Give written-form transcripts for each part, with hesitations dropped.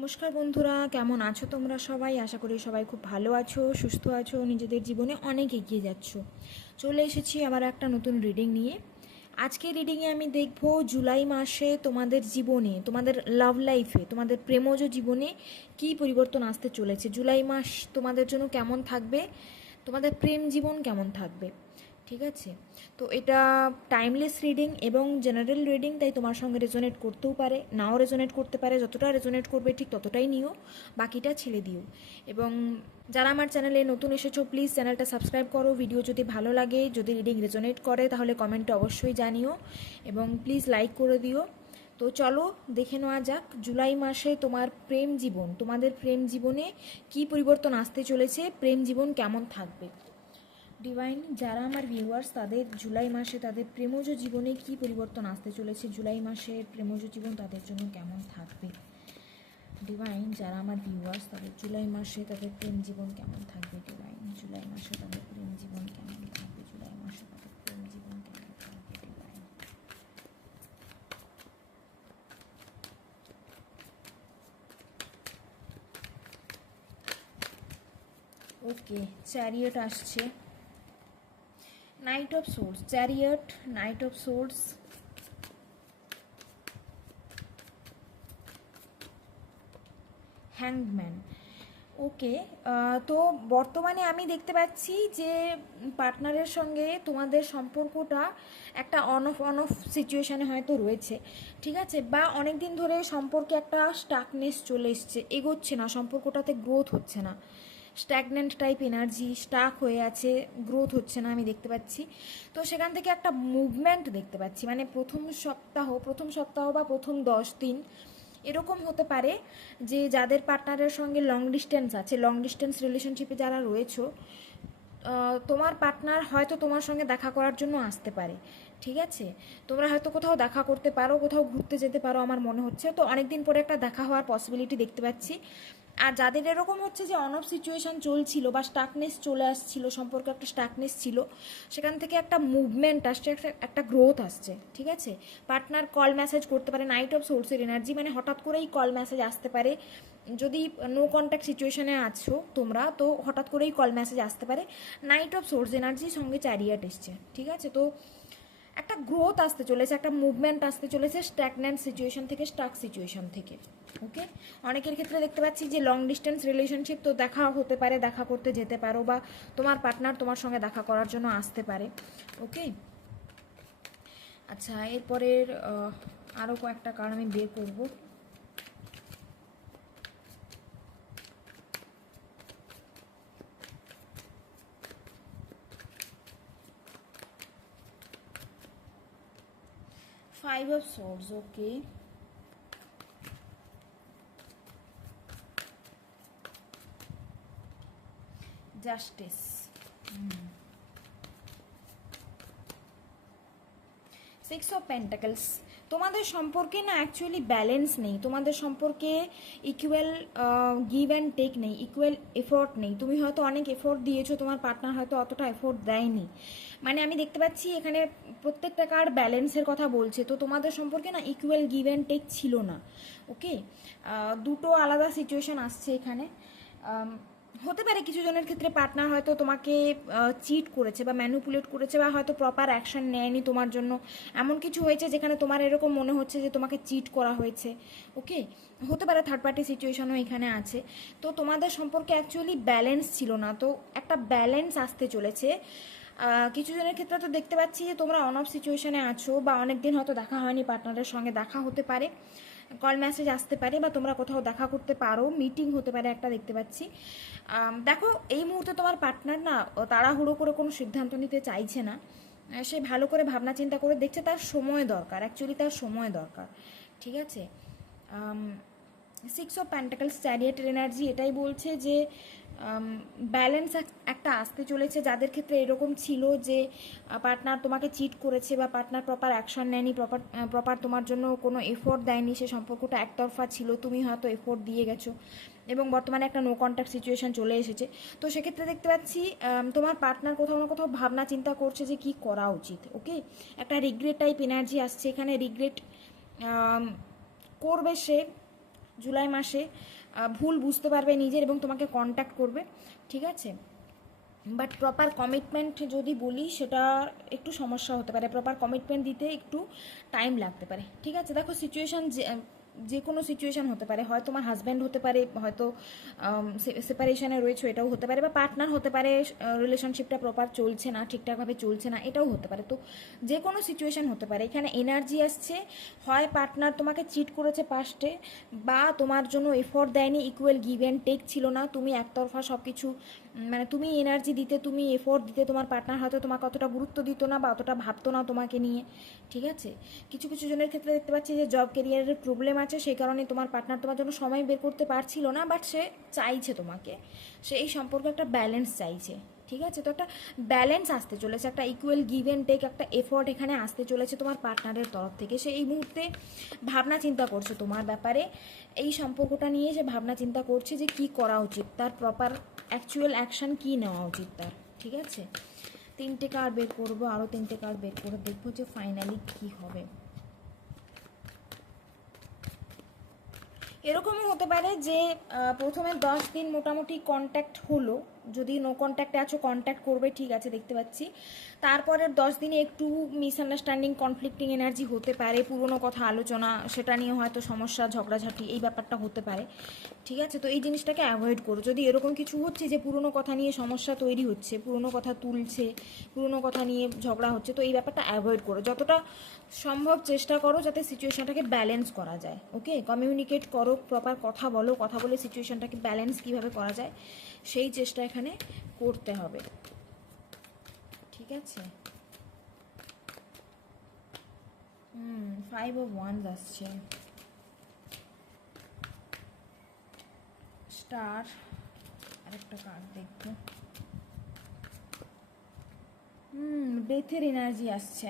নমস্কার বন্ধুরা, কেমন আছো তোমরা সবাই? আশা করি সবাই খুব ভালো আছো, সুস্থ আছো, নিজেদের জীবনে অনেক এগিয়ে যাচ্ছ। চলে এসেছি আবার একটা নতুন রিডিং নিয়ে। আজকে রিডিংয়ে আমি দেখব জুলাই মাসে তোমাদের জীবনে, তোমাদের লাভ লাইফে, তোমাদের প্রেমজ জীবনে কী পরিবর্তন আসতে চলেছে। জুলাই মাস তোমাদের জন্য কেমন থাকবে, তোমাদের প্রেম জীবন কেমন থাকবে। ঠিক আছে, তো এটা টাইমলেস রিডিং এবং জেনারেল রিডিং, তাই তোমার সঙ্গে রেজোনেট করতেও পারে, নাও রেজোনেট করতে পারে। যতটা রেজোনেট করবে ঠিক ততটাই নিও, বাকিটা ছেড়ে দিও। এবং যারা আমার চ্যানেলে নতুন এসেছো, প্লিজ চ্যানেলটা সাবস্ক্রাইব করো। ভিডিও যদি ভালো লাগে, যদি রিডিং রেজোনেট করে, তাহলে কমেন্টে অবশ্যই জানিও এবং প্লিজ লাইক করে দিও। তো চলো দেখে নেওয়া যাক জুলাই মাসে তোমার প্রেম জীবন, তোমাদের প্রেম জীবনে কী পরিবর্তন আসতে চলেছে, প্রেম জীবন কেমন থাকবে। ডিভাইন, যারা আমার ভিউয়ার্স, তাদের জুলাই মাসে তাদের প্রেমজ জীবনে কী পরিবর্তন আসতে চলেছে, জুলাই মাসের প্রেমজ জীবন তাদের জন্য কেমন থাকবে। ডিভাইন, যারা আমার ভিউয়ার্স, তাদের জুলাই মাসে তাদের প্রেম জীবন কেমন থাকবে। ডিভাইন, জুলাই মাসে তাদের প্রেম জীবন কেমন থাকবে, জুলাই মাসে তাদের প্রেম জীবন কেমন থাকবে। ডিভাইন, ওকে, চ্যারিয়ট আসছে, knight of swords, chariot, knight of swords, hanged man. Okay, তো বর্তমানে আমি দেখতে পাচ্ছি যে পার্টনারের সঙ্গে তোমাদের সম্পর্কটা একটা অন অফ সিচুয়েশানে হয়তো রয়েছে। ঠিক আছে, বা অনেক দিন ধরে সম্পর্কে একটা স্টাকনেস চলে এসছে, এগোচ্ছে না, সম্পর্কটাতে গ্রোথ হচ্ছে না, স্ট্যাগনেন্ট টাইপ এনার্জি, স্টাক হয়ে আছে, গ্রোথ হচ্ছে না আমি দেখতে পাচ্ছি। তো সেখান থেকে একটা মুভমেন্ট দেখতে পাচ্ছি, মানে প্রথম সপ্তাহ বা প্রথম 10 দিন এরকম হতে পারে যে যাদের পার্টনারের সঙ্গে লং ডিস্টেন্স আছে, লং ডিস্টেন্স রিলেশনশিপে যারা রয়েছো, তোমার পার্টনার হয়তো তোমার সঙ্গে দেখা করার জন্য আসতে পারে। ঠিক আছে, তোমরা হয়তো কোথাও দেখা করতে পারো, কোথাও ঘুরতে যেতে পারো আমার মনে হচ্ছে। তো অনেক দিন পরে একটা দেখা হওয়ার পসিবিলিটি দেখতে পাচ্ছি। আর যাদের এরকম হচ্ছে যে অন অফ সিচুয়েশান চলছিল বা স্টাকনেস চলে আসছিল, সম্পর্কে একটা স্টাকনেস ছিল, সেখান থেকে একটা মুভমেন্ট আসছে, একটা গ্রোথ আসছে। ঠিক আছে, পার্টনার কল মেসেজ করতে পারে, নাইট অফ সোর্সের এনার্জি, মানে হঠাৎ করেই কল মেসেজ আসতে পারে। যদি নো কন্ট্যাক্ট সিচুয়েশানে আছো তোমরা, তো হঠাৎ করেই কল মেসেজ আসতে পারে। নাইট অফ সোর্স এনার্জির সঙ্গে চ্যারিয়ট এসছে। ঠিক আছে, তো একটা গ্রোথ আসতে চলেছে, একটা মুভমেন্ট আসতে চলেছে স্ট্যাগন্যান্ট সিচুয়েশন থেকে, স্টাক সিচুয়েশন থেকে। ওকে, অনেকের ক্ষেত্রে দেখতে পাচ্ছি যে লং ডিস্টেন্স রিলেশনশিপ, তো দেখা হতে পারে, দেখা করতে যেতে পারো, বা তোমার পার্টনার তোমার সঙ্গে দেখা করার জন্য আসতে পারে। ওকে, আচ্ছা, এরপরের আরও কয়েকটা কারণ আমি বের করবো। Five of Swords, okay. Justice. Six of Pentacles. তোমাদের সম্পর্কে না অ্যাকচুয়ালি ব্যালেন্স নেই, তোমাদের সম্পর্কে ইকুয়াল গিভ অ্যান্ড টেক নেই, ইকুয়াল এফোর্ট নেই। তুমি হয়তো অনেক এফোর্ট দিয়েছো, তোমার পার্টনার হয়তো অতটা এফোর্ট দেয়নি। মানে আমি দেখতে পাচ্ছি এখানে প্রত্যেকটা কার্ড ব্যালেন্সের কথা বলছে। তো তোমাদের সম্পর্কে না ইকুয়াল গিভ অ্যান্ড টেক ছিল না। ওকে, দুটো আলাদা সিচুয়েশান আসছে এখানে। হতে পারে কিছু জনের ক্ষেত্রে পার্টনার হয়তো তোমাকে চিট করেছে বা ম্যানিপুলেট করেছে, বা হয়তো প্রপার অ্যাকশন নেয়নি তোমার জন্য, এমন কিছু হয়েছে যেখানে তোমার এরকম মনে হচ্ছে যে তোমাকে চিট করা হয়েছে। ওকে, হতে পারে থার্ড পার্টি সিচুয়েশনও এখানে আছে। তো তোমাদের সম্পর্কে অ্যাকচুয়ালি ব্যালেন্স ছিল না, তো একটা ব্যালেন্স আসতে চলেছে। কিছু জনের ক্ষেত্রে তো দেখতে পাচ্ছি যে তোমরা অন অফ সিচুয়েশানে আছো, বা অনেক দিন হয়তো দেখা হয়নি, পার্টনারের সঙ্গে দেখা হতে পারে, কল মেসেজ আসতে পারে, বা তোমরা কোথাও দেখা করতে পারো, মিটিং হতে পারে একটা দেখতে পাচ্ছি। দেখো এই মুহূর্তে তোমার পার্টনার না তাড়াহুড়ো করে কোনো সিদ্ধান্ত নিতে চাইছে না, সে ভালো করে ভাবনা চিন্তা করে দেখছে, তার সময় দরকার, অ্যাকচুয়ালি তার সময় দরকার। ঠিক আছে, সিক্স অফ প্যান্টাকলস চ্যারিয়েটের এনার্জি এটাই বলছে যে ব্যালেন্স একটা আসতে চলেছে। যাদের ক্ষেত্রে এরকম ছিল যে পার্টনার তোমাকে চিট করেছে, বা পার্টনার প্রপার অ্যাকশন নেয়নি, প্রপার তোমার জন্য কোনো এফোর্ট দেয়নি, সে সম্পর্কটা একতরফা ছিল, তুমি হয়তো এফোর্ট দিয়ে গেছো, এবং বর্তমানে একটা নো কন্ট্যাক্ট সিচুয়েশান চলে এসেছে। তো সেক্ষেত্রে দেখতে পাচ্ছি তোমার পার্টনার কোথাও না কোথাও ভাবনা চিন্তা করছে যে কী করা উচিত। ওকে, একটা রিগ্রেট টাইপ এনার্জি আসছে এখানে, রিগ্রেট করবে সে, জুলাই মাসে ভুল বুঝতে পারবে নিজের এবং তোমাকে কন্ট্যাক্ট করবে, ঠিক আছে। বাট প্রপার কমিটমেন্ট যদি বলি সেটা একটু সমস্যা হতে পারে, প্রপার কমিটমেন্ট দিতে একটু টাইম লাগতে পারে, ঠিক আছে। দেখো সিচুয়েশান যে কোনো সিচুয়েশান হতে পারে, হয় তোমার হাজব্যান্ড হতে পারে, হয়তো সেপারেশনে রয়েছে এটাও হতে পারে, বা পার্টনার হতে পারে, রিলেশনশিপটা প্রপার চলছে না, ঠিকঠাকভাবে চলছে না, এটাও হতে পারে। তো যে কোনো সিচুয়েশান হতে পারে। এখানে এনার্জি আসছে, হয় পার্টনার তোমাকে চিট করেছে পাস্টে, বা তোমার জন্য এফোর্ট দেয়নি, ইকুয়াল গিভ অ্যান্ড টেক ছিল না, তুমি একতরফা সব কিছু, মানে তুমি এনার্জি দিতে, তুমি এফোর্ট দিতে, তোমার পার্টনার হয়তো তোমাকে অতটা গুরুত্ব দিত না বা অতটা ভাবতো না তোমাকে নিয়ে, ঠিক আছে। কিছু কিছু জনের ক্ষেত্রে দেখতে পাচ্ছি যে জব ক্যারিয়ারের প্রবলেম আছে, সেই কারণে তোমার পার্টনার তোমার জন্য সময় বের করতে পারছিল না, বাট সে চাইছে তোমাকে, সে এই সম্পর্কে একটা ব্যালেন্স চাইছে, ঠিক আছে। তো একটা ব্যালেন্স আসতে চলেছে, একটা ইকুয়াল গিভ অ্যান্ড টেক, একটা এফোর্ট এখানে আসতে চলেছে তোমার পার্টনারের তরফ থেকে। সে এই মুহূর্তে ভাবনা চিন্তা করছে তোমার ব্যাপারে, এই সম্পর্কটা নিয়ে সে ভাবনা চিন্তা করছে যে কি করা উচিত, তার প্রপার অ্যাকচুয়াল অ্যাকশান কী নেওয়া উচিত তার, ঠিক আছে। 3টে কার্ড বের করবো, আরও 3টে কার্ড বের করে দেখবো যে ফাইনালি কী হবে। এরকমই হতে পারে যে প্রথমে 10 দিন মোটামুটি কন্ট্যাক্ট হলো, যদি নো কন্ট্যাক্টে আছো কন্ট্যাক্ট করবে, ঠিক আছে, দেখতে পাচ্ছি। তারপরের 10 দিনে একটু মিসআন্ডারস্ট্যান্ডিং, কনফ্লিক্টিং এনার্জি হতে পারে, পুরনো কথা আলোচনা, সেটা নিয়ে হয়তো সমস্যা, ঝগড়াঝাটি, এই ব্যাপারটা হতে পারে, ঠিক আছে। তো এই জিনিসটাকে অ্যাভয়েড করো। যদি এরকম কিছু হচ্ছে যে পুরনো কথা নিয়ে সমস্যা তৈরি হচ্ছে, পুরনো কথা তুলছে, পুরনো কথা নিয়ে ঝগড়া হচ্ছে, তো এই ব্যাপারটা অ্যাভয়েড করো। যতটা সম্ভব চেষ্টা করো যাতে সিচুয়েশনটাকে ব্যালেন্স করা যায়, ওকে। কমিউনিকেট করো, প্রপার কথা বলো, কথা বলে সিচুয়েশনটাকে ব্যালেন্স কীভাবে করা যায় সেই চেষ্টা এখানে করতে হবে, ঠিক আছে। 5 of Wands আসছে, স্টার, আরেকটা কার্ড দেখবো। ডেথের এনার্জি আসছে,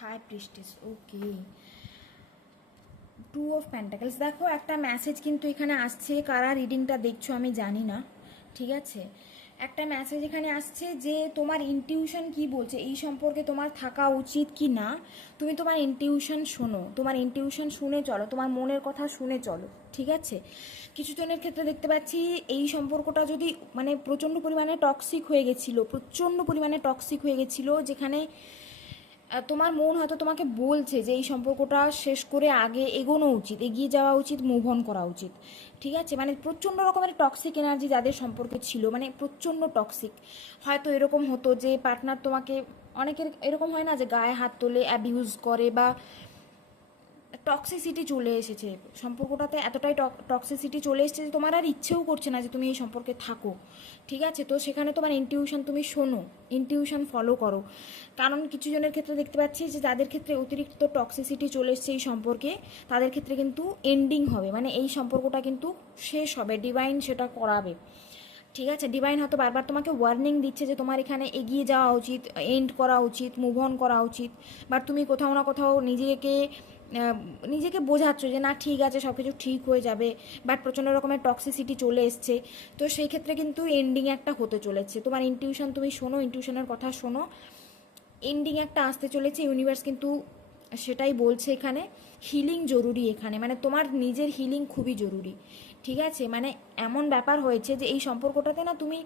high priestess, okay. 2 of Pentacles। দেখো একটা মেসেজ কিন্তু এখানে আসছে, কারা রিডিংটা দেখছো আমি জানি না, ঠিক আছে। একটা মেসেজ এখানে আসছে যে তোমার ইনটিউশন কি বলছে এই সম্পর্কে, তোমার থাকা উচিত কি না, তুমি তোমার ইনটিউশন শোনো, তোমার ইনটিউশন শুনে চলো, তোমার মনের কথা শুনে চলো, ঠিক আছে। কিছু জনের ক্ষেত্রে দেখতে পাচ্ছি এই সম্পর্কটা যদি মানে প্রচণ্ড পরিমাণে টক্সিক হয়ে গেছিলো, প্রচণ্ড পরিমাণে টক্সিক হয়ে গেছিলো, যেখানে তোমার মন হয়তো তোমাকে বলছে যে এই সম্পর্কটা শেষ করে আগে এগোনো উচিত, এগিয়ে যাওয়া উচিত, মুভ অন করা উচিত, ঠিক আছে। মানে প্রচণ্ড রকমের টক্সিক এনার্জি যাদের সম্পর্কে ছিল, মানে প্রচণ্ড টক্সিক, হয়তো এরকম হতো যে পার্টনার তোমাকে, অনেকের এরকম হয় না যে গায়ে হাত তোলে, অ্যাবিউজ করে, বা টক্সিসিটি চলে এসেছে সম্পর্কটাতে, এতটাই টক্সিসিটি চলে এসেছে যে তোমার আর ইচ্ছেও করছে না যে তুমি এই সম্পর্কে থাকো, ঠিক আছে। তো সেখানে তোমার ইনটিউশন তুমি শোনো, ইনটিউশন ফলো করো, কারণ কিছু জনের ক্ষেত্রে দেখতে পাচ্ছি যে যাদের ক্ষেত্রে অতিরিক্ত টক্সিসিটি চলে এসছে এই সম্পর্কে, তাদের ক্ষেত্রে কিন্তু এন্ডিং হবে, মানে এই সম্পর্কটা কিন্তু শেষ হবে, ডিভাইন সেটা করাবে, ঠিক আছে। ডিভাইন হয়তো বারবার তোমাকে ওয়ার্নিং দিচ্ছে যে তোমার এখানে এগিয়ে যাওয়া উচিত, এন্ড করা উচিত, মুভ অন করা উচিত, বাট তুমি কোথাও না কোথাও নিজেকে বোঝাচ্ছ যে না ঠিক আছে, সব কিছু ঠিক হয়ে যাবে, বাট প্রচণ্ড রকমের টক্সিসিটি চলে এসছে। তো সেই ক্ষেত্রে কিন্তু এন্ডিং একটা হতে চলেছে, তোমার ইনটিউশন তুমি শোনো, ইনটিউশনের কথা শোনো, এন্ডিং একটা আসতে চলেছে, ইউনিভার্স কিন্তু সেটাই বলছে এখানে। হিলিং জরুরি এখানে, মানে তোমার নিজের হিলিং খুবই জরুরি, ঠিক আছে। মানে এমন ব্যাপার হয়েছে যে এই সম্পর্কটাতে না তুমি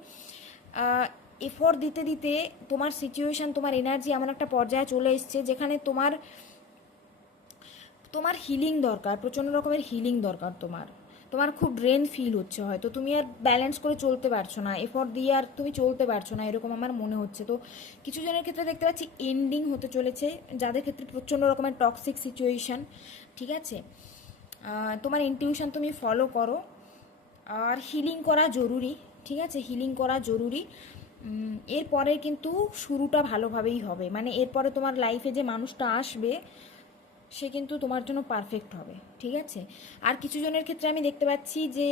এফোর্ট দিতে দিতে তোমার সিচুয়েশান, তোমার এনার্জি এমন একটা পর্যায়ে চলে এসছে যেখানে তোমার হিলিং দরকার, প্রচণ্ড রকমের হিলিং দরকার, তোমার খুব ড্রেন ফিল হচ্ছে, হয়তো তুমি আর ব্যালেন্স করে চলতে পারছো না, এফোর্ট দিয়ে আর তুমি চলতে পারছো না, এরকম আমার মনে হচ্ছে। তো কিছু জনের ক্ষেত্রে দেখতে পাচ্ছি এন্ডিং হতে চলেছে, যাদের ক্ষেত্রে প্রচণ্ড রকমের টক্সিক সিচুয়েশান, ঠিক আছে। তোমার ইনটিউশন তুমি ফলো করো, আর হিলিং করা জরুরি, ঠিক আছে, হিলিং করা জরুরি। এরপরে কিন্তু শুরুটা ভালোভাবেই হবে, মানে এরপরে তোমার লাইফে যে মানুষটা আসবে সে কিন্তু তোমার জন্য পারফেক্ট হবে, ঠিক আছে। আর কিছু জনের ক্ষেত্রে আমি দেখতে পাচ্ছি যে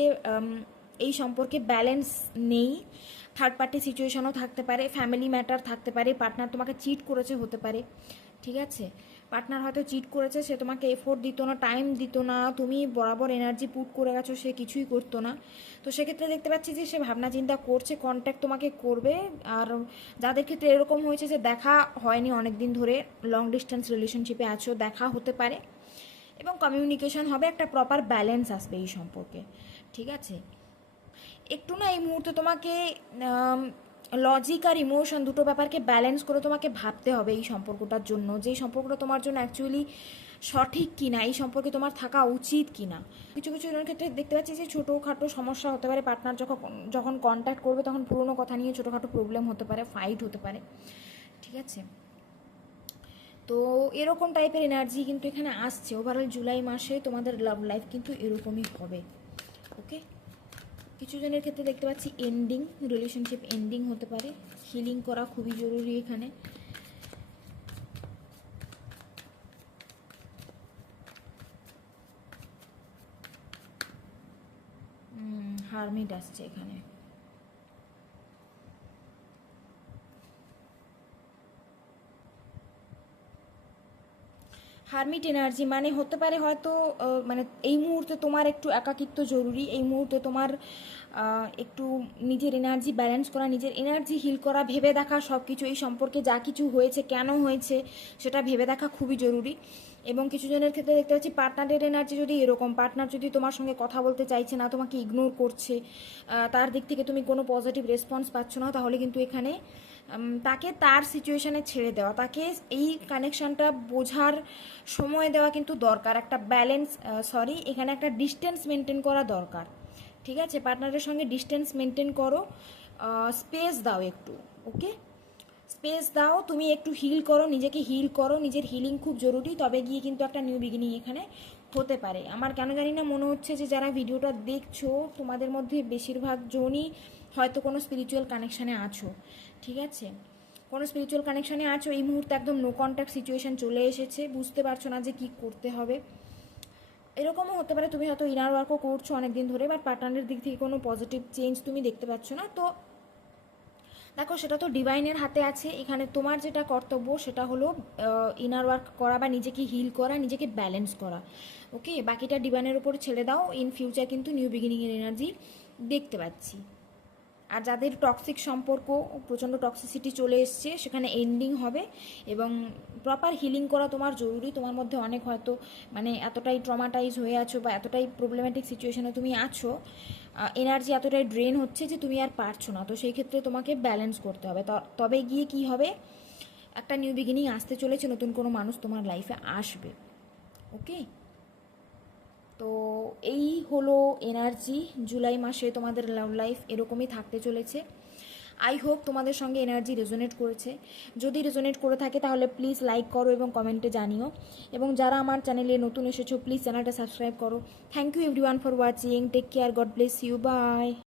এই সম্পর্কে ব্যালেন্স নেই, থার্ড পার্টি সিচুয়েশনও থাকতে পারে, ফ্যামিলি ম্যাটার থাকতে পারে, পার্টনার তোমাকে চিট করেছে হতে পারে, ঠিক আছে। পার্টনার হয়তো চিট করেছে, সে তোমাকে এফোর্ট দিত না, টাইম দিত না, তুমি বরাবর এনার্জি পুট করে গেছো, সে কিছুই করতো না। তো সেক্ষেত্রে দেখতে পাচ্ছি যে সে ভাবনা চিন্তা করছে, কন্ট্যাক্ট তোমাকে করবে। আর যাদের ক্ষেত্রে এরকম হয়েছে যে দেখা হয়নি অনেক দিন ধরে, লং ডিস্টেন্স রিলেশনশিপে আছো, দেখা হতে পারে এবং কমিউনিকেশন হবে, একটা প্রপার ব্যালেন্স আসবে এই সম্পর্কে, ঠিক আছে? একটু না এই মুহূর্তে তোমাকে লজিক আর ইমোশন দুটো ব্যাপারকে ব্যালেন্স করে তোমাকে ভাবতে হবে এই সম্পর্কটার জন্য, যে এই সম্পর্কটা তোমার জন্য অ্যাকচুয়ালি সঠিক কিনা, এই সম্পর্কে তোমার থাকা উচিত কিনা। কিছু কিছু জনের ক্ষেত্রে দেখতে পাচ্ছি যে ছোটোখাটো সমস্যা হতে পারে, পার্টনার যখন যখন কন্ট্যাক্ট করবে তখন পুরোনো কথা নিয়ে ছোটোখাটো প্রবলেম হতে পারে, ফাইট হতে পারে, ঠিক আছে? তো এরকম টাইপের এনার্জি কিন্তু এখানে আসছে। ওভারঅল জুলাই মাসে তোমাদের লাভ লাইফ কিন্তু এরকমই হবে, ওকে? কিছু জনের ক্ষেত্রে দেখতে পাচ্ছি এন্ডিং, রিলেশনশিপ এন্ডিং হতে পারে, হিলিং করা খুবই জরুরি এখানে। হারমিট আসছে এখানে। হারমিট এনার্জি মানে হতে পারে হয়তো মানে এই মুহূর্তে তোমার একটু একাকিত্ব জরুরি, এই মুহূর্তে তোমার একটু নিজের এনার্জি ব্যালেন্স করা, নিজের এনার্জি হিল করা, ভেবে দেখা সব কিছু, এই সম্পর্কে যা কিছু হয়েছে কেন হয়েছে সেটা ভেবে দেখা খুবই জরুরি। এবং কিছু জনের ক্ষেত্রে দেখতে পাচ্ছি পার্টনারের এনার্জি যদি এরকম, পার্টনার যদি তোমার সঙ্গে কথা বলতে চাইছে না, তোমাকে ইগনোর করছে, তার দিক থেকে তুমি কোনো পজিটিভ রেসপন্স পাচ্ছ না, তাহলে কিন্তু এখানে তাকে তার সিচুয়েশানে ছেড়ে দেওয়া, তাকে এই কানেকশানটা বোঝার সময় দেওয়া কিন্তু দরকার, একটা ব্যালেন্স এখানে একটা ডিস্টেন্স মেনটেন করা দরকার, ঠিক আছে? পার্টনারের সঙ্গে ডিস্টেন্স মেনটেন করো, স্পেস দাও একটু, ওকে? স্পেস দাও, তুমি একটু হিল করো, নিজেকে হিল করো, নিজের হিলিং খুব জরুরি, তবে গিয়ে কিন্তু একটা নিউ বিগিনিং এখানে হতে পারে। আমার কেন জানি না মনে হচ্ছে যে যারা ভিডিওটা দেখছো তোমাদের মধ্যে বেশিরভাগ জনই হয়তো কোনো স্পিরিচুয়াল কানেকশানে আছো, ঠিক আছে? কোনো স্পিরিচুয়াল কানেকশানে আছো, এই মুহূর্তে একদম নো কন্ট্যাক্ট সিচুয়েশান চলে এসেছে, বুঝতে পারছো না যে কী করতে হবে। এরকমও হতে পারে তুমি হয়তো ইনার ওয়ার্কও করছো অনেক দিন ধরে, বাট পার্টনারের দিক থেকে কোনো পজিটিভ চেঞ্জ তুমি দেখতে পাচ্ছ না। তো দেখো, সেটা তো ডিভাইনের হাতে আছে, এখানে তোমার যেটা কর্তব্য সেটা হলো ইনার ওয়ার্ক করা বা নিজেকে হিল করা, নিজেকে ব্যালেন্স করা, ওকে? বাকিটা ডিভাইনের উপর ছেড়ে দাও। ইন ফিউচার কিন্তু নিউ বিগিনিংয়ের এনার্জি দেখতে পাচ্ছি। আর যাদের টক্সিক সম্পর্ক, প্রচণ্ড টক্সিসিটি চলে এসছে, সেখানে এন্ডিং হবে এবং প্রপার হিলিং করা তোমার জরুরি। তোমার মধ্যে অনেক হয়তো মানে এতটাই ট্রমাটাইজ হয়ে আছো বা এতটাই প্রবলেম্যাটিক সিচুয়েশনে তুমি আছো, এনার্জি এতটাই ড্রেন হচ্ছে যে তুমি আর পারছো না। তো সেই ক্ষেত্রে তোমাকে ব্যালেন্স করতে হবে, তবে গিয়ে কি হবে, একটা নিউ বিগিনিং আসতে চলেছে, নতুন কোনো মানুষ তোমার লাইফে আসবে, ওকে? তো এই হলো এনার্জি, জুলাই মাসে তোমাদের লাভ লাইফ এরকমই থাকতে চলেছে। আই হোপ তোমাদের সঙ্গে এনার্জি রেজোনেট করেছে। যদি রেজোনেট করে থাকে তাহলে প্লিজ লাইক করো এবং কমেন্টে জানিও। এবং যারা আমার চ্যানেলে নতুন এসেছো প্লিজ চ্যানেলটা সাবস্ক্রাইব করো। Thank you everyone for watching. Take care, God bless you, by.